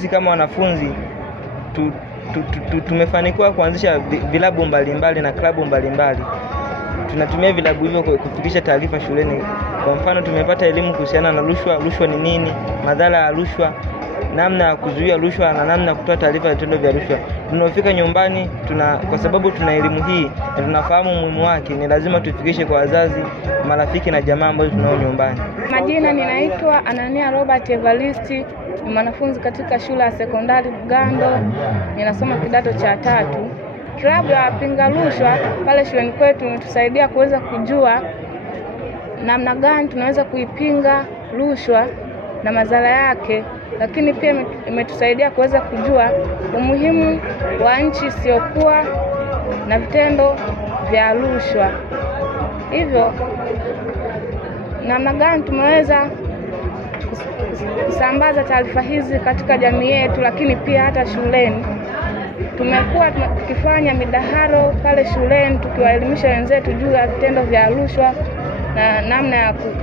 Sisi kama wanafunzi tumefanikiwa kuanzisha vilabu mbalimbali na klabu mbalimbali. Tunatumia vilabu hivyo kufikisha taarifa shuleni. Kwa mfano, tumepata elimu kuhusiana na rushwa, rushwa ni nini, madhara ya rushwa, namna ya kuzuia rushwa na namna ya kutoa taarifa ya vitendo vya rushwa. Tunapofika nyumbani, kwa sababu tuna elimu hii na tunafahamu umuhimu wake, ni lazima tufikishe kwa wazazi, marafiki na jamaa ambao tunao nyumbani. Majina, ninaitwa Anania Robert Evaristi, ni mwanafunzi katika shule ya sekondari Bugando, ninasoma kidato cha 3. Klabu ya wapinga rushwa pale shuleni kwetu imetusaidia kuweza kujua namna gani tunaweza kuipinga rushwa na madhara yake, lakini pia imetusaidia kuweza kujua umuhimu wa nchi isiyokuwa na vitendo vya rushwa. Hivyo namna gani tumeweza kusambaza taarifa hizi katika jamii yetu, lakini pia hata shuleni. Tumekuwa tukifanya midahalo pale shuleni tukiwaelimisha wenzetu juu ya vitendo vya rushwa na namna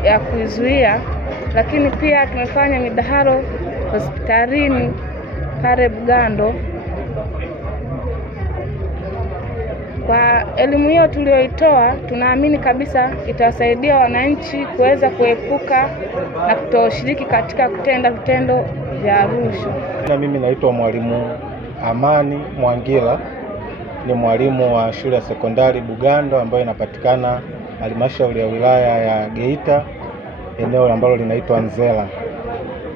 ya kuizuia, lakini pia tumefanya midahalo hospitalini pale Bugando. Kwa elimu hiyo tuliyoitoa, tunaamini kabisa itawasaidia wananchi kuweza kuepuka na kutoshiriki katika kutenda vitendo vya rushwa. Na mimi naitwa Mwalimu Amani Mwangila, ni mwalimu wa shule ya sekondari Bugando ambayo inapatikana halmashauri ya wilaya ya Geita, eneo ambalo linaitwa Nzela,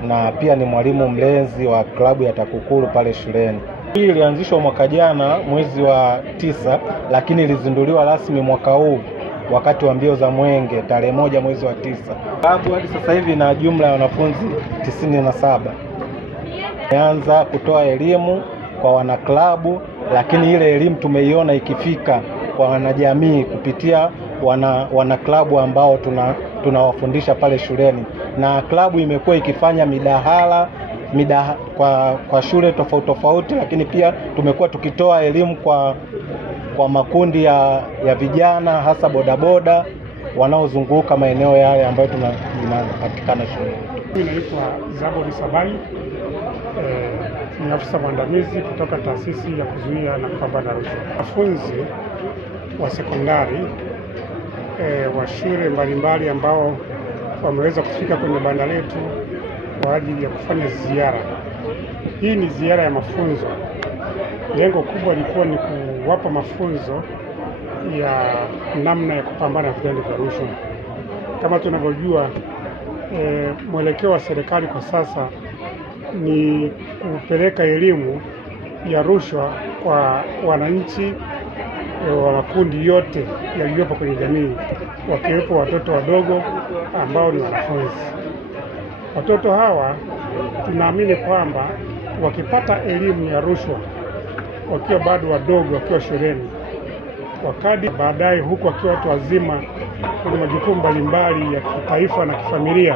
na pia ni mwalimu mlezi wa klabu ya TAKUKURU pale shuleni. Hii ilianzishwa mwaka jana mwezi wa 9, lakini ilizinduliwa rasmi mwaka huu wakati wa mbio za Mwenge tarehe 1 mwezi wa 9. Klabu hadi sasa hivi na jumla ya wanafunzi 97. Tumeanza kutoa elimu kwa wanaklabu, lakini ile elimu tumeiona ikifika kwa wanajamii kupitia wanaklabu ambao tunawafundisha pale shuleni, na klabu imekuwa ikifanya midahalo kwa shule tofauti tofauti, lakini pia tumekuwa tukitoa elimu kwa makundi ya vijana, hasa bodaboda wanaozunguka maeneo yale ambayo tunapatikana shule. Mimi naitwa Zabori Sabai, ni afisa mwandamizi kutoka taasisi ya kuzuia na kupambana na rushwa. Wanafunzi wa sekondari wa shule mbalimbali ambao wameweza kufika kwenye banda letu kwa ajili ya kufanya ziara. Hii ni ziara ya mafunzo. Lengo kubwa lilikuwa ni kuwapa mafunzo ya namna ya kupambana na vitendo vya rushwa. Kama tunavyojua, mwelekeo wa serikali kwa sasa ni kupeleka elimu ya rushwa kwa wananchi wa makundi yote yaliyopo kwenye jamii, wakiwepo watoto wadogo ambao ni wanafunzi. Watoto hawa tunaamini kwamba wakipata elimu ya rushwa wakiwa bado wadogo, wakiwa shuleni, wakati baadaye huku wakiwa watu wazima kwenye majukumu mbalimbali ya kitaifa na kifamilia,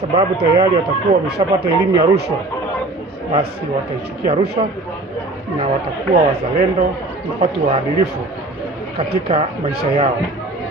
sababu tayari watakuwa wameshapata elimu ya rushwa, basi wataichukia rushwa na watakuwa wazalendo na watu waadilifu katika maisha yao.